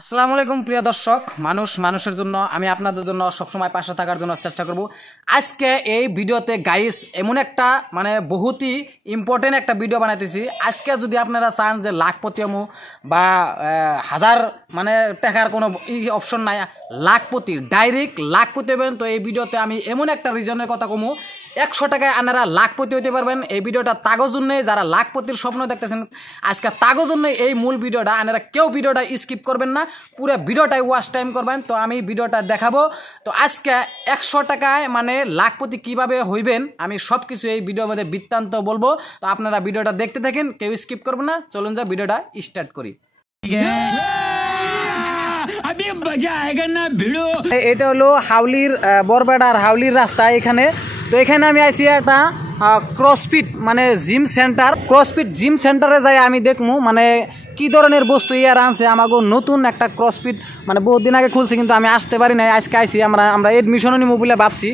আসসালামু আলাইকুম প্রিয় দর্শক, মানুষের জন্য আমি আপনাদের জন্য সবসময় পাশে থাকার জন্য চেষ্টা করব। আজকে এই ভিডিওতে গাইস এমন একটা বহুতই ইম্পর্টেন্ট একটা ভিডিও বানাইতেছি। আজকে যদি আপনারা চান যে লাখপতি হমু বা হাজার টাকার কোনো অপশন নাই, লাখপতি ডাইরেক্ট লাখপতি হবেন, তো এই ভিডিওতে আমি এমন একটা রিজনের কথা কমু 100 টাকায় আপনারা লাখপতি হতে পারবেন। এই ভিডিওটা তাগোর জন্য, যারা লাখপতির স্বপ্ন দেখতেছেন আজকে তাগোর জন্য এই মূল ভিডিওটা। আপনারা কেউ ভিডিওটা স্কিপ করবেন না, পুরো ভিডিওটাই ওয়াচ টাইম করবেন। তো আমি ভিডিওটা দেখাবো। তো আজকে 100 টাকায় লাখপতি কিভাবে হইবেন আমি সব কিছু এই ভিডিওর মধ্যে বৃত্তান্ত বলবো। তো আপনারা ভিডিওটা দেখতে থাকেন, কেউ স্কিপ করবেন না। চলুন যা ভিডিওটা স্টার্ট করি। এটা হলো হাউলির বরবেড়ার হাউলির রাস্তা এখানে। তো এখানে আমি আইসি একটা CrossFit gym centre. CrossFit gym সেন্টারে যাই আমি দেখবো কি ধরনের বস্তু ইয়ার আনছে। আমাকে নতুন একটা ক্রসফিট বহুত দিন আগে খুলছে, কিন্তু আমি আসতে পারি নাই। আজকে আইসি আমরা এডমিশনও নিব বলে ভাবছি।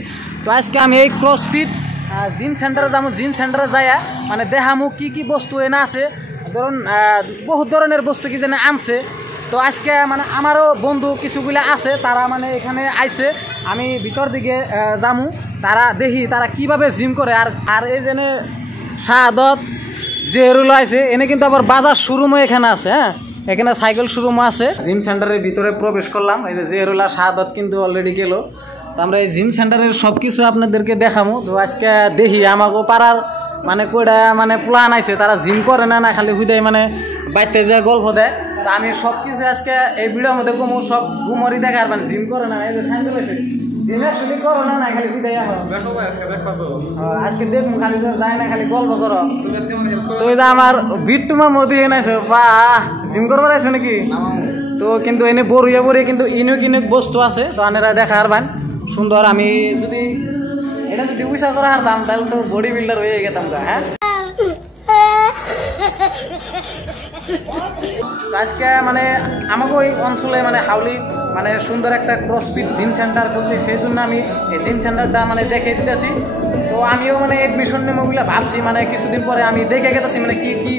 তো আজকে আমি এই ক্রসফিট জিম সেন্টারে যাবো। জিম সেন্টারে যাই দেখামু কি বস্তু এনে আছে। ধরুন বহুত ধরনের বস্তু কি যেন আনছে। তো আজকে আমারও বন্ধু কিছুগুলো আছে, তারা এখানে আইছে। আমি ভিতর দিকে যামু, তারা দেখি তারা কিভাবে জিম করে। আর এই যে শাহাদত জেরুল আছে, এনে কিন্তু আবার বাজার শোরুমও এখানে আছে। হ্যাঁ, এখানে সাইকেল শোরুমও আছে। জিম সেন্টারের ভিতরে প্রবেশ করলাম। এই যে জেরুল আর শাহাদত কিন্তু অলরেডি গেল। তো আমরা এই জিম সেন্টারের সব কিছু আপনাদেরকে দেখামু। তো আজকে দেখি আমাকে পাড়ার কয়টা প্ল্যান আছে, তারা জিম করে না খালি হুদাই বাইতে যে গল্প দেয়। তো আমি সব কিছু আজকে এই ভিডিওর মধ্যে কমু, সব ঘুমরি দেখার জিম করে না। এই যে সাইকেল আছে, জিম অ্যাকচুয়ালি করো না খালি হুদাই আজকে দেখবো, খালি যায় না খালি গল্প করো। তো এই যে আমার বিট্টুমা মোদি এনেছে, বা জিম করবার আছে নাকি? তো কিন্তু এনে বড়িয়ে কিন্তু ইনুক বস্তু আছে। তো আনেরা দেখা আর সুন্দর। আমি যদি এটা যদি উইসা করা হারতাম তাহলে তো বডি বিল্ডার হয়ে গেতাম। হ্যাঁ, আজকে আমাকে ওই অঞ্চলে হাউলি সুন্দর একটা ক্রসফিট জিম সেন্টার করছে, সেই জন্য আমি এই জিম সেন্টারটা দেখে দিতেছি। তো আমিও এডমিশন নেবো বলে ভাবছি। কিছুদিন পরে আমি দেখে গেতেছি কি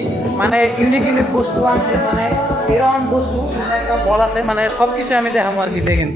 ইউনিক বস্তু আছে, এরকম বস্তু একটা বল আছে, সব কিছু আমি দেখাবো আর কি। দেখেন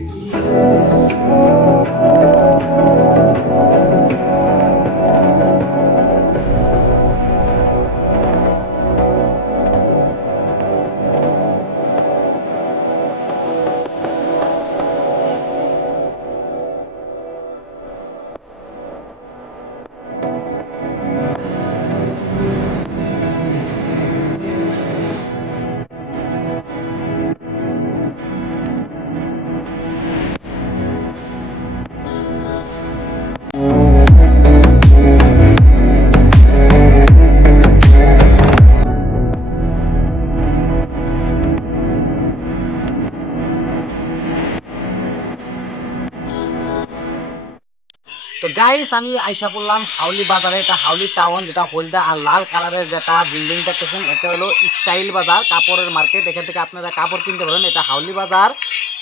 তো গাইস, আমি আইসা পড়লাম হাউলি বাজারে। এটা হাউলি টাউন, যেটা হলদা আর লাল কালারের যেটা বিল্ডিং দেখতেছেন, এটা হলো স্টাইল বাজার, কাপড়ের মার্কেট। এখান থেকে আপনারা কাপড় কিনতে পারেন। এটা হাউলি বাজার,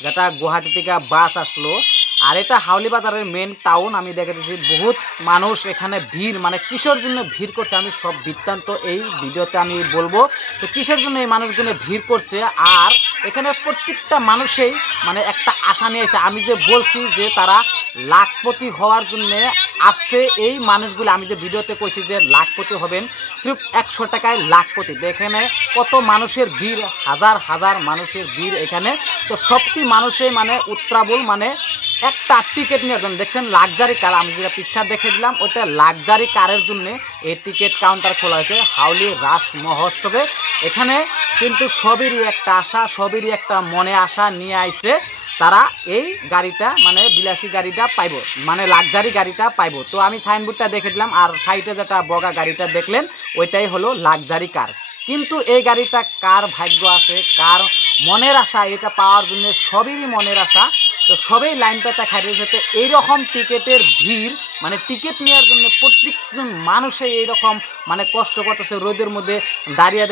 যেটা গুয়াহাটি থেকে বাস আসলো। আর এটা হাউলি বাজারের মেন টাউন। আমি দেখেছি বহুত মানুষ এখানে ভিড়, কিসের জন্য ভিড় করছে আমি সব বৃত্তান্ত এই ভিডিওতে আমি বলবো। তো কিসের জন্য এই মানুষগুলো ভিড় করছে, আর এখানে প্রত্যেকটা মানুষেই একটা আশা নিয়ে এসে, আমি যে বলছি যে তারা লাখপতি হওয়ার জন্য আসছে। এই মানুষগুলো আমি যে ভিডিওতে কইছি যে লাখপতি হবেন, সির্ফ 100 টাকায় লাখপতি। এখানে কত মানুষের ভিড়, হাজার হাজার মানুষের ভিড় এখানে। তো সবটি মানুষে উত্রাবল একটা টিকিট নেওয়ার জন্য। দেখছেন লাক্সারি কার, আমি যেটা পিকচার দেখে দিলাম ওইটা লাক্সারি কারের জন্য এই টিকিট কাউন্টার খোলা হয়েছে হাউলি রাস মহোৎসবে। এখানে কিন্তু সবেরই একটা আশা, সবেরই একটা মনে আশা নিয়ে আইছে, তারা এই গাড়িটা বিলাসী গাড়িটা পাইব, লাক্সারি গাড়িটা পাইব। তো আমি সাইনবোর্ডটা দেখে দিলাম। আর সাইডে যেটা বগা গাড়িটা দেখলেন ওইটাই হলো লাক্সারি কার। কিন্তু এই গাড়িটা কার ভাগ্য আছে, কার মনের আশা এটা পাওয়ার জন্য, সবেরই মনের আশা। তো সবেই লাইন পেতে খাইছে। তো এইরকম টিকিটের ভিড়, টিকিট নেওয়ার জন্য প্রত্যেকজন মানুষে এইরকম কষ্ট করতেছে, রোদের মধ্যে দাঁড়িয়ে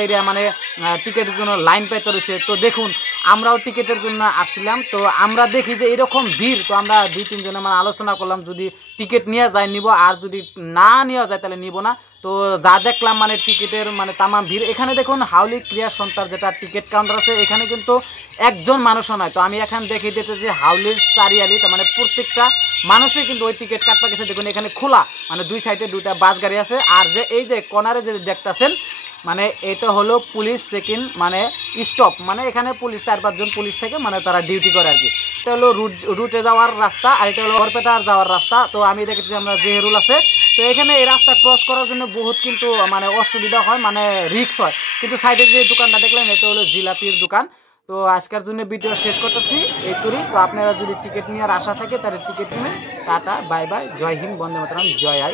টিকিটের জন্য লাইন পেতে রয়েছে। তো দেখুন, আমরাও টিকিটের জন্য আসছিলাম। তো আমরা দেখি যে এরকম ভিড়। তো আমরা 2-3 জনে আলোচনা করলাম, যদি টিকিট নেওয়া যায় নিব, আর যদি না নেওয়া যায় তাহলে নিব না। তো তো যা দেখলাম মানে টিকিটের মানে তামাম ভিড়। এখানে দেখুন হাউলি ক্রিয়া সেন্টার যেটা টিকিট কাউন্টার আছে, এখানে কিন্তু একজন মানুষও নয়। তো আমি এখানে দেখিয়ে দিতেছি হাউলির চারিয়ালি, তার মানে প্রত্যেকটা মানুষই কিন্তু ওই টিকিট কাটতে গেছে। দেখুন এখানে খোলা, মানে দুই সাইডে দুইটা বাস গাড়ি আছে। আর যে এই যে কর্নারে যে দেখতেছেন মানে এটা হলো পুলিশ চেকিং মানে স্টপ, মানে এখানে পুলিশ 4-5 জন পুলিশ থেকে মানে তারা ডিউটি করে আর কি। এটা হলো রুটে যাওয়ার রাস্তা, আর এটা হলো বরপেটার যাওয়ার রাস্তা। তো আমি দেখেছি আমরা জেহেরুল আছে, তো এখানে এই রাস্তা ক্রস করার জন্য বহুত কিন্তু মানে অসুবিধা হয়, মানে রিস্ক হয়। কিন্তু সাইডে যে দোকানটা দেখলেন এটা হলো জিলাপির দোকান। তো আজকের জন্য ভিডিও শেষ করতেছি এই তুরি। তো আপনারা যদি টিকিট নেওয়ার আশা থাকে তাহলে টিকিট নেবেন। টাটা, বাই বাই, জয় হিন্দ, বন্দে মাতরম, জয় আই।